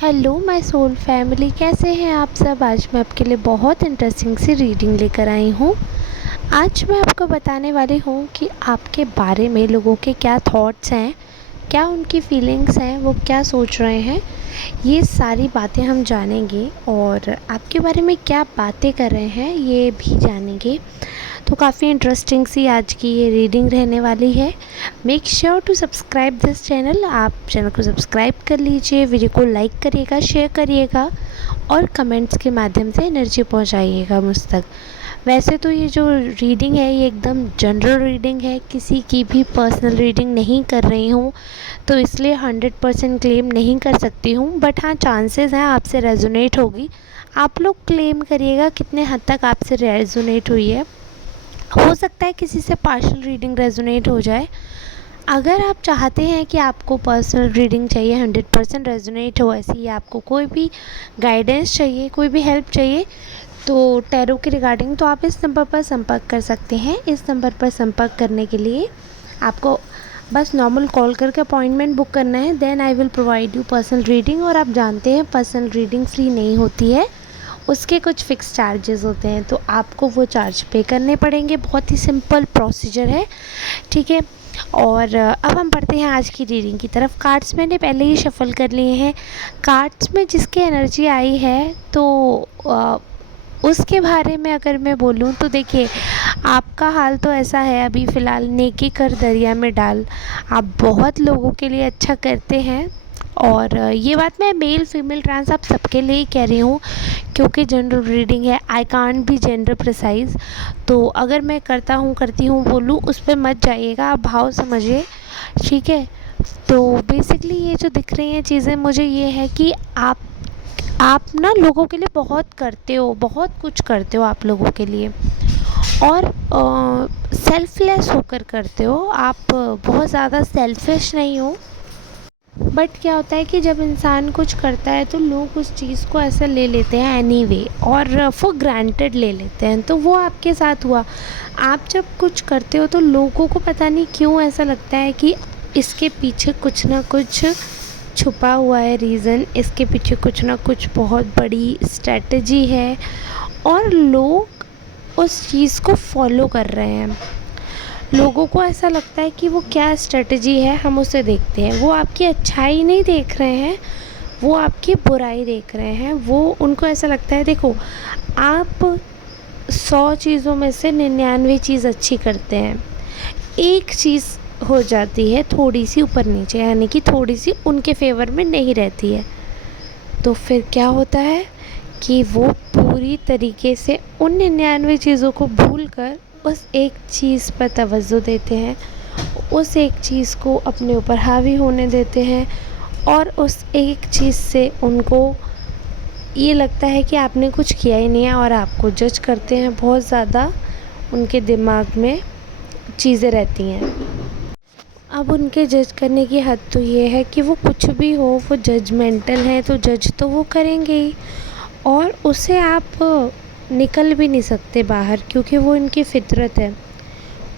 Hello my soul family, कैसे हैं आप सब। आज मैं आपके लिए बहुत इंटरेस्टिंग सी रीडिंग लेकर आई हूँ। आज मैं आपको बताने वाली हूँ कि आपके बारे में लोगों के क्या थॉट्स हैं, क्या उनकी फीलिंग्स हैं, वो क्या सोच रहे हैं। ये सारी बातें हम जानेंगे और आपके बारे में क्या बातें कर रहे हैं ये भी जानेंगे। तो काफ़ी इंटरेस्टिंग सी आज की ये रीडिंग रहने वाली है। Make sure to subscribe this channel. आप चैनल को सब्सक्राइब कर लीजिए, वीडियो को लाइक करिएगा, शेयर करिएगा और कमेंट्स के माध्यम से एनर्जी पहुंचाइएगा मुझ तक। वैसे तो ये जो रीडिंग है ये एकदम जनरल रीडिंग है, किसी की भी पर्सनल रीडिंग नहीं कर रही हूँ, तो इसलिए 100% क्लेम नहीं कर सकती हूँ। बट हाँ, चांसेस हैं आपसे रेजोनेट होगी। आप लोग क्लेम करिएगा कितने हद तक आपसे रेजोनेट हुई है। हो सकता है किसी से पार्शियल रीडिंग रेजोनेट हो जाए। अगर आप चाहते हैं कि आपको पर्सनल रीडिंग चाहिए, 100% रेजोनेट हो ऐसी, या आपको कोई भी गाइडेंस चाहिए, कोई भी हेल्प चाहिए तो टैरो के रिगार्डिंग, तो आप इस नंबर पर संपर्क कर सकते हैं। इस नंबर पर संपर्क करने के लिए आपको बस नॉर्मल कॉल करके अपॉइंटमेंट बुक करना है। Then I will provide you personal reading. और आप जानते हैं पर्सनल रीडिंग फ्री नहीं होती है, उसके कुछ फ़िक्स चार्जेस होते हैं, तो आपको वो चार्ज पे करने पड़ेंगे। बहुत ही सिंपल प्रोसीजर है, ठीक है। और अब हम पढ़ते हैं आज की रीडिंग की तरफ। कार्ड्स मैंने पहले ही शफल कर लिए हैं। कार्ड्स में जिसकी एनर्जी आई है तो उसके बारे में अगर मैं बोलूँ तो देखिए, आपका हाल तो ऐसा है अभी फ़िलहाल, नेकी कर दरिया में डाल। आप बहुत लोगों के लिए अच्छा करते हैं और ये बात मैं मेल फीमेल ट्रांस आप सबके लिए ही कह रही हूँ, क्योंकि जनरल रीडिंग है। I can't be gender precise, तो अगर मैं करती हूँ बोलूँ उस पर मत जाइएगा, आप भाव समझिए, ठीक है। तो बेसिकली ये जो दिख रही हैं चीज़ें मुझे, ये है कि आप ना लोगों के लिए बहुत करते हो, बहुत कुछ करते हो आप लोगों के लिए, और सेल्फलेस होकर करते हो आप। बहुत ज़्यादा सेल्फिश नहीं हो। बट क्या होता है कि जब इंसान कुछ करता है तो लोग उस चीज़ को ऐसा ले लेते हैं एनीवे, और फॉर ग्रांटेड ले लेते हैं। तो वो आपके साथ हुआ। आप जब कुछ करते हो तो लोगों को पता नहीं क्यों ऐसा लगता है कि इसके पीछे कुछ ना कुछ छुपा हुआ है रीज़न, इसके पीछे कुछ ना कुछ बहुत बड़ी स्ट्रेटजी है, और लोग उस चीज़ को फॉलो कर रहे हैं। लोगों को ऐसा लगता है कि वो क्या स्ट्रेटजी है, हम उसे देखते हैं। वो आपकी अच्छाई नहीं देख रहे हैं, वो आपकी बुराई देख रहे हैं। वो उनको ऐसा लगता है, देखो आप 100 चीज़ों में से 99 चीज़ अच्छी करते हैं, एक चीज़ हो जाती है थोड़ी सी ऊपर नीचे, यानी कि थोड़ी सी उनके फेवर में नहीं रहती है, तो फिर क्या होता है कि वो पूरी तरीके से उन 99 चीज़ों को भूल कर उस एक चीज़ पर तवज्जो देते हैं, उस एक चीज़ को अपने ऊपर हावी होने देते हैं, और उस एक चीज़ से उनको ये लगता है कि आपने कुछ किया ही नहीं है, और आपको जज करते हैं। बहुत ज़्यादा उनके दिमाग में चीज़ें रहती हैं। अब उनके जज करने की हद तो ये है कि वो कुछ भी हो, वो जजमेंटल हैं, तो जज तो वो करेंगे ही, और उससे आप निकल भी नहीं सकते बाहर, क्योंकि वो इनकी फितरत है।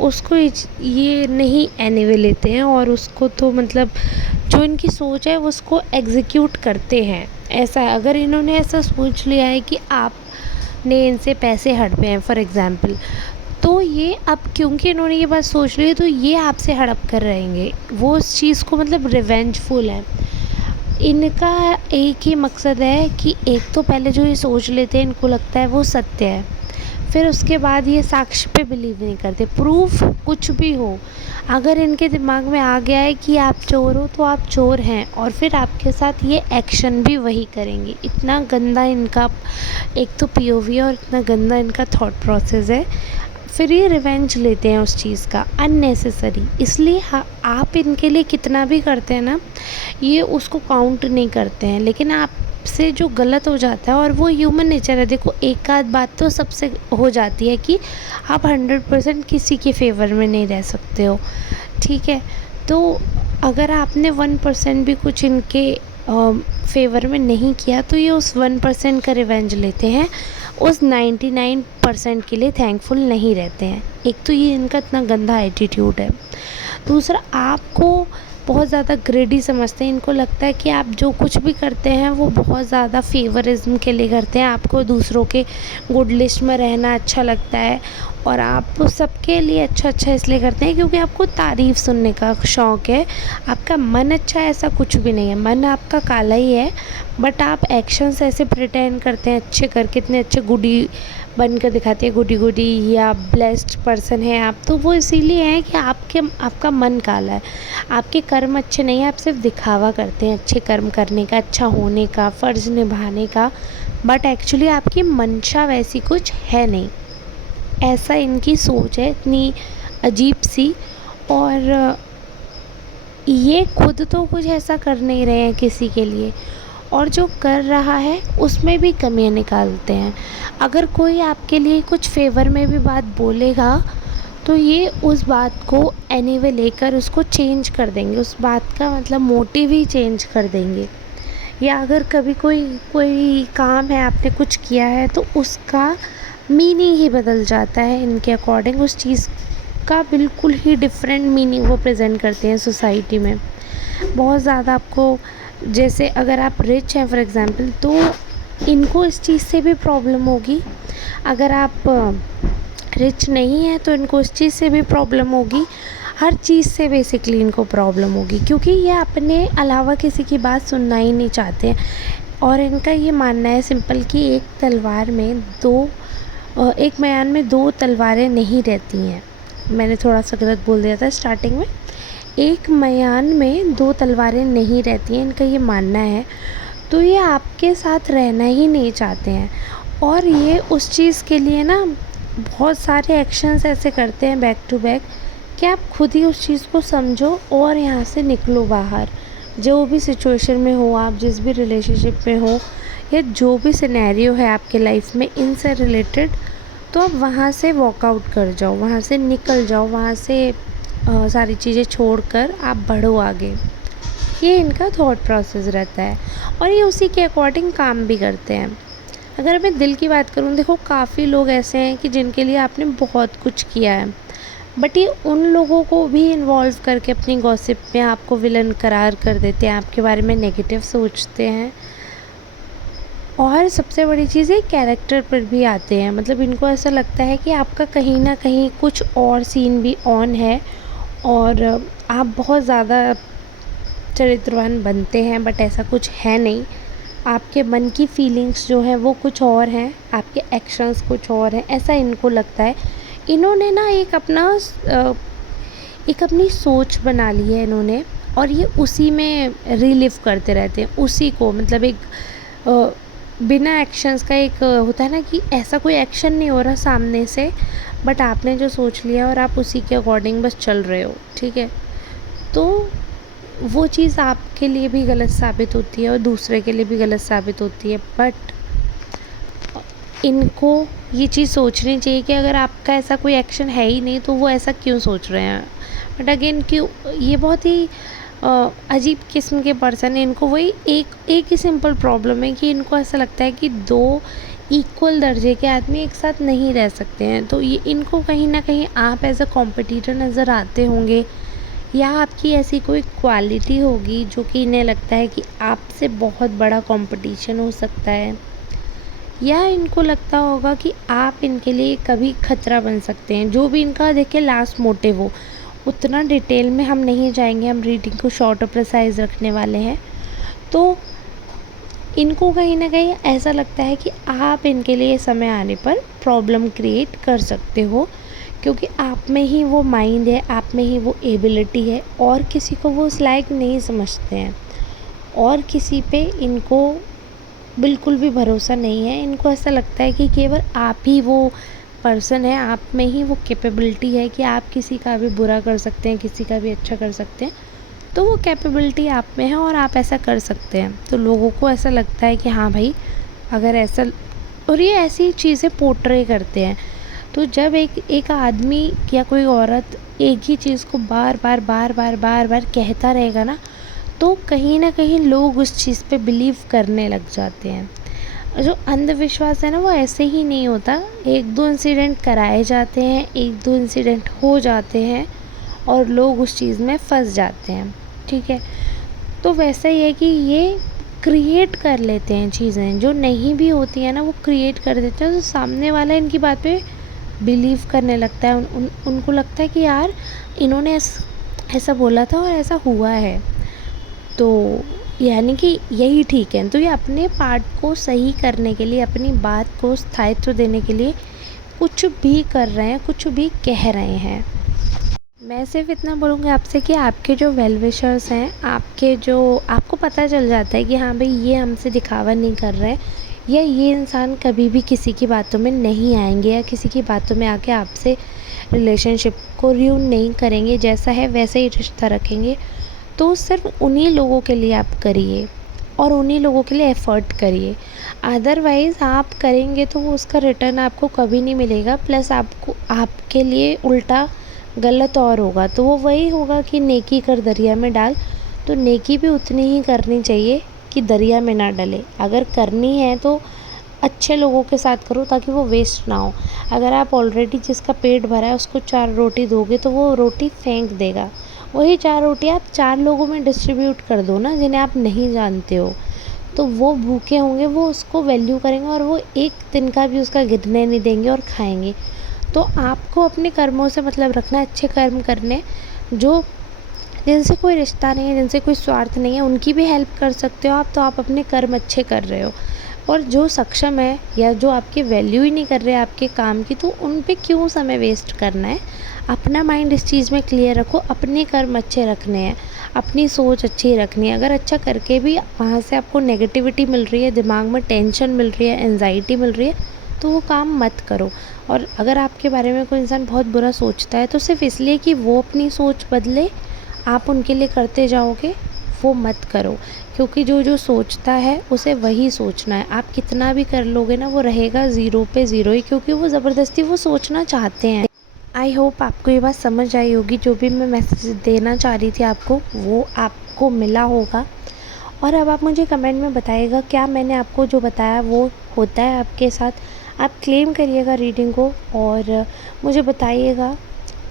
उसको ये नहीं एनीवे लेते हैं, और उसको तो मतलब जो इनकी सोच है उसको एग्जीक्यूट करते हैं। ऐसा है, अगर इन्होंने ऐसा सोच लिया है कि आपने इनसे पैसे हड़पे हैं फॉर एग्ज़ाम्पल, तो ये अब क्योंकि इन्होंने ये बात सोच ली है तो ये आपसे हड़प कर रहेंगे। वो उस चीज़ को मतलब रिवेंजफुल है। इनका एक ही मकसद है कि एक तो पहले जो ये सोच लेते हैं, इनको लगता है वो सत्य है, फिर उसके बाद ये साक्ष्य पे बिलीव नहीं करते। प्रूफ कुछ भी हो, अगर इनके दिमाग में आ गया है कि आप चोर हो तो आप चोर हैं, और फिर आपके साथ ये एक्शन भी वही करेंगे। इतना गंदा इनका एक तो पीओवी है, और इतना गंदा इनका थॉट प्रोसेस है। फिर ये रिवेंज लेते हैं उस चीज़ का अननेसेसरी। इसलिए आप इनके लिए कितना भी करते हैं ना, ये उसको काउंट नहीं करते हैं। लेकिन आपसे जो गलत हो जाता है, और वो ह्यूमन नेचर है, देखो एक आध बात तो सबसे हो जाती है कि आप 100% किसी के फेवर में नहीं रह सकते हो, ठीक है। तो अगर आपने 1% भी कुछ इनके फेवर में नहीं किया, तो ये उस 1% का रिवेंज लेते हैं, उस 99% के लिए थैंकफुल नहीं रहते हैं। एक तो ये इनका इतना गंदा एटीट्यूड है। दूसरा, आपको बहुत ज़्यादा ग्रेडी समझते हैं। इनको लगता है कि आप जो कुछ भी करते हैं वो बहुत ज़्यादा फेवरिज्म के लिए करते हैं, आपको दूसरों के गुड लिस्ट में रहना अच्छा लगता है और आप सबके लिए अच्छा इसलिए करते हैं क्योंकि आपको तारीफ़ सुनने का शौक़ है। आपका मन अच्छा है ऐसा कुछ भी नहीं है, मन आपका काला ही है, बट आप एक्शंस ऐसे प्रिटेंड करते हैं अच्छे करके, इतने अच्छे गुडी बन कर दिखाते हैं, गुडी गुडी या ब्लेस्ड पर्सन है आप, तो वो इसीलिए है कि आपका मन काला है, आपके कर्म अच्छे नहीं हैं, आप सिर्फ दिखावा करते हैं अच्छे कर्म करने का, अच्छा होने का, फ़र्ज़ निभाने का, बट एक्चुअली आपकी मंशा वैसी कुछ है नहीं। ऐसा इनकी सोच है इतनी अजीब सी। और ये खुद तो कुछ ऐसा कर नहीं रहे हैं किसी के लिए, और जो कर रहा है उसमें भी कमियां निकालते हैं। अगर कोई आपके लिए कुछ फेवर में भी बात बोलेगा तो ये उस बात को एनीवे लेकर उसको चेंज कर देंगे, उस बात का मतलब मोटिव ही चेंज कर देंगे। या अगर कभी कोई काम है आपने कुछ किया है तो उसका मीनिंग ही बदल जाता है इनके अकॉर्डिंग, उस चीज़ का बिल्कुल ही डिफरेंट मीनिंग वो प्रेजेंट करते हैं सोसाइटी में। बहुत ज़्यादा आपको, जैसे अगर आप रिच हैं फॉर एग्ज़ाम्पल, तो इनको इस चीज़ से भी प्रॉब्लम होगी। अगर आप रिच नहीं हैं तो इनको इस चीज़ से भी प्रॉब्लम होगी, हर चीज़ से बेसिकली इनको प्रॉब्लम होगी, क्योंकि ये अपने अलावा किसी की बात सुनना ही नहीं चाहते हैं। और इनका ये मानना है सिंपल कि एक म्यान में दो तलवारें नहीं रहती हैं। मैंने थोड़ा सा गलत बोल दिया था स्टार्टिंग में, एक म्यान में दो तलवारें नहीं रहती हैं, इनका ये मानना है। तो ये आपके साथ रहना ही नहीं चाहते हैं, और ये उस चीज़ के लिए ना बहुत सारे एक्शंस ऐसे करते हैं बैक टू बैक कि आप खुद ही उस चीज़ को समझो और यहाँ से निकलो बाहर। जो भी सिचुएशन में हो, आप जिस भी रिलेशनशिप में हो, या जो भी सिनेरियो है आपके लाइफ में इनसे रिलेटेड, तो आप वहाँ से वॉकआउट कर जाओ, वहाँ से निकल जाओ, वहाँ से सारी चीज़ें छोड़कर आप बढ़ो आगे। ये इनका थॉट प्रोसेस रहता है और ये उसी के अकॉर्डिंग काम भी करते हैं। अगर मैं दिल की बात करूँ, देखो काफ़ी लोग ऐसे हैं कि जिनके लिए आपने बहुत कुछ किया है, बट ये उन लोगों को भी इन्वॉल्व करके अपनी गॉसिप में आपको विलन करार कर देते हैं, आपके बारे में नेगेटिव सोचते हैं। और सबसे बड़ी चीज़ है कैरेक्टर पर भी आते हैं, मतलब इनको ऐसा लगता है कि आपका कहीं ना कहीं कुछ और सीन भी ऑन है और आप बहुत ज़्यादा चरित्रवान बनते हैं, बट ऐसा कुछ है नहीं। आपके मन की फीलिंग्स जो हैं वो कुछ और हैं, आपके एक्शंस कुछ और हैं, ऐसा इनको लगता है। इन्होंने ना एक अपनी सोच बना ली है इन्होंने, और ये उसी में रिलिव करते रहते हैं उसी को, मतलब एक बिना एक्शंस का एक होता है ना कि ऐसा कोई एक्शन नहीं हो रहा सामने से, बट आपने जो सोच लिया और आप उसी के अकॉर्डिंग बस चल रहे हो, ठीक है। तो वो चीज़ आपके लिए भी गलत साबित होती है और दूसरे के लिए भी गलत साबित होती है। बट इनको ये चीज़ सोचनी चाहिए कि अगर आपका ऐसा कोई एक्शन है ही नहीं तो वो ऐसा क्यों सोच रहे हैं। बट अगेन क्यों, ये बहुत ही अजीब किस्म के पर्सन है। इनको वही एक ही सिंपल प्रॉब्लम है कि इनको ऐसा लगता है कि दो इक्वल दर्जे के आदमी एक साथ नहीं रह सकते हैं। तो ये इनको कहीं ना कहीं आप एज अ कॉम्पिटिटर नज़र आते होंगे, या आपकी ऐसी कोई क्वालिटी होगी जो कि इन्हें लगता है कि आपसे बहुत बड़ा कंपटीशन हो सकता है, या इनको लगता होगा कि आप इनके लिए कभी खतरा बन सकते हैं। जो भी इनका देखिए लास्ट मोटिव हो, उतना डिटेल में हम नहीं जाएंगे, हम रीडिंग को शॉर्ट और प्रिसाइज रखने वाले हैं। तो इनको कहीं ना कहीं ऐसा लगता है कि आप इनके लिए समय आने पर प्रॉब्लम क्रिएट कर सकते हो, क्योंकि आप में ही वो माइंड है, आप में ही वो एबिलिटी है, और किसी को वो उस लायक नहीं समझते हैं, और किसी पे इनको बिल्कुल भी भरोसा नहीं है। इनको ऐसा लगता है कि केवल आप ही वो पर्सन है, आप में ही वो कैपेबिलिटी है कि आप किसी का भी बुरा कर सकते हैं, किसी का भी अच्छा कर सकते हैं। तो वो कैपेबिलिटी आप में है और आप ऐसा कर सकते हैं। तो लोगों को ऐसा लगता है कि हाँ भाई, अगर ऐसा, और ये ऐसी चीज़ें पोर्ट्रे करते हैं। तो जब एक आदमी या कोई औरत एक ही चीज़ को बार बार कहता रहेगा ना, तो कहीं ना कहीं लोग उस चीज़ पे बिलीव करने लग जाते हैं। जो अंधविश्वास है ना, वो ऐसे ही नहीं होता। एक दो इंसिडेंट कराए जाते हैं, एक दो इंसिडेंट हो जाते हैं और लोग उस चीज़ में फंस जाते हैं, ठीक है। तो वैसा ही है कि ये क्रिएट कर लेते हैं चीज़ें, जो नहीं भी होती हैं ना वो क्रिएट कर देते हैं, तो सामने वाला इनकी बात पे बिलीव करने लगता है। उनको लगता है कि यार इन्होंने ऐसा बोला था और ऐसा हुआ है, तो यानी कि यही ठीक है। तो ये अपने पार्ट को सही करने के लिए, अपनी बात को स्थायित्व देने के लिए कुछ भी कर रहे हैं, कुछ भी कह रहे हैं। मैं सिर्फ इतना बोलूँगी आपसे कि आपके जो वेल विशर्स हैं, आपको पता चल जाता है कि हाँ भाई ये हमसे दिखावा नहीं कर रहे हैं, या ये इंसान कभी भी किसी की बातों में नहीं आएंगे, या किसी की बातों में आके आपसे रिलेशनशिप को र्यून नहीं करेंगे, जैसा है वैसे ही रिश्ता रखेंगे। तो सिर्फ उन्हीं लोगों के लिए आप करिए और उन्हीं लोगों के लिए एफ़र्ट करिए। अदरवाइज़ आप करेंगे तो वो उसका रिटर्न आपको कभी नहीं मिलेगा, प्लस आपके लिए उल्टा गलत और होगा। तो वो वही होगा कि नेकी कर दरिया में डाल, तो नेकी भी उतनी ही करनी चाहिए कि दरिया में ना डले। अगर करनी है तो अच्छे लोगों के साथ करो ताकि वो वेस्ट ना हो। अगर आप ऑलरेडी जिसका पेट भरा है उसको 4 रोटी दोगे तो वो रोटी फेंक देगा। वही 4 रोटी आप 4 लोगों में डिस्ट्रीब्यूट कर दो ना, जिन्हें आप नहीं जानते हो, तो वो भूखे होंगे, वो उसको वैल्यू करेंगे और वो एक दिन का भी उसका गिरने नहीं देंगे और खाएंगे। तो आपको अपने कर्मों से मतलब रखना है, अच्छे कर्म करने, जो जिनसे कोई रिश्ता नहीं है, जिनसे कोई स्वार्थ नहीं है, उनकी भी हेल्प कर सकते हो आप, तो आप अपने कर्म अच्छे कर रहे हो। और जो सक्षम है या जो आपकी वैल्यू ही नहीं कर रहे आपके काम की, तो उन पे क्यों समय वेस्ट करना है। अपना माइंड इस चीज़ में क्लियर रखो, अपने कर्म अच्छे रखने हैं, अपनी सोच अच्छी रखनी है। अगर अच्छा करके भी वहाँ से आपको नेगेटिविटी मिल रही है, दिमाग में टेंशन मिल रही है, एंजाइटी मिल रही है, तो वो काम मत करो। और अगर आपके बारे में कोई इंसान बहुत बुरा सोचता है तो सिर्फ इसलिए कि वो अपनी सोच बदले आप उनके लिए करते जाओगे, वो मत करो। क्योंकि जो जो सोचता है उसे वही सोचना है। आप कितना भी कर लोगे ना, वो रहेगा ज़ीरो पे ज़ीरो ही, क्योंकि वो ज़बरदस्ती वो सोचना चाहते हैं। आई होप आपको ये बात समझ आई होगी। जो भी मैं मैसेज देना चाह रही थी आपको, वो आपको मिला होगा। और अब आप मुझे कमेंट में बताइएगा क्या मैंने आपको जो बताया वो होता है आपके साथ। आप क्लेम करिएगा रीडिंग को और मुझे बताइएगा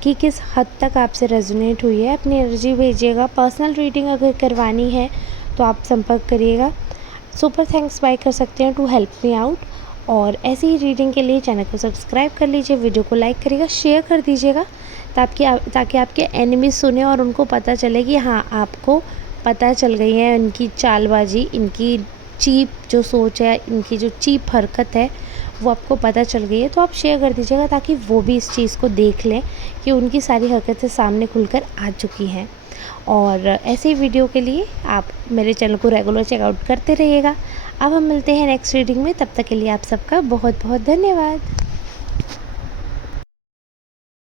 कि किस हद तक आपसे रेजोनेट हुई है। अपनी एनर्जी भेजिएगा। पर्सनल रीडिंग अगर करवानी है तो आप संपर्क करिएगा। सुपर थैंक्स बाय कर सकते हैं टू हेल्प मी आउट। और ऐसी ही रीडिंग के लिए चैनल को सब्सक्राइब कर लीजिए, वीडियो को लाइक करिएगा, शेयर कर दीजिएगा, ताकि आपके एनिमीज सुने और उनको पता चले कि हाँ आपको पता चल गई है इनकी चालबाजी, इनकी चीप जो सोच है, इनकी जो चीप हरकत है, वो आपको पता चल गई है। तो आप शेयर कर दीजिएगा ताकि वो भी इस चीज़ को देख लें कि उनकी सारी हरकतें सामने खुलकर आ चुकी हैं। और ऐसे ही वीडियो के लिए आप मेरे चैनल को रेगुलर चेकआउट करते रहिएगा। अब हम मिलते हैं नेक्स्ट रीडिंग में, तब तक के लिए आप सबका बहुत बहुत धन्यवाद।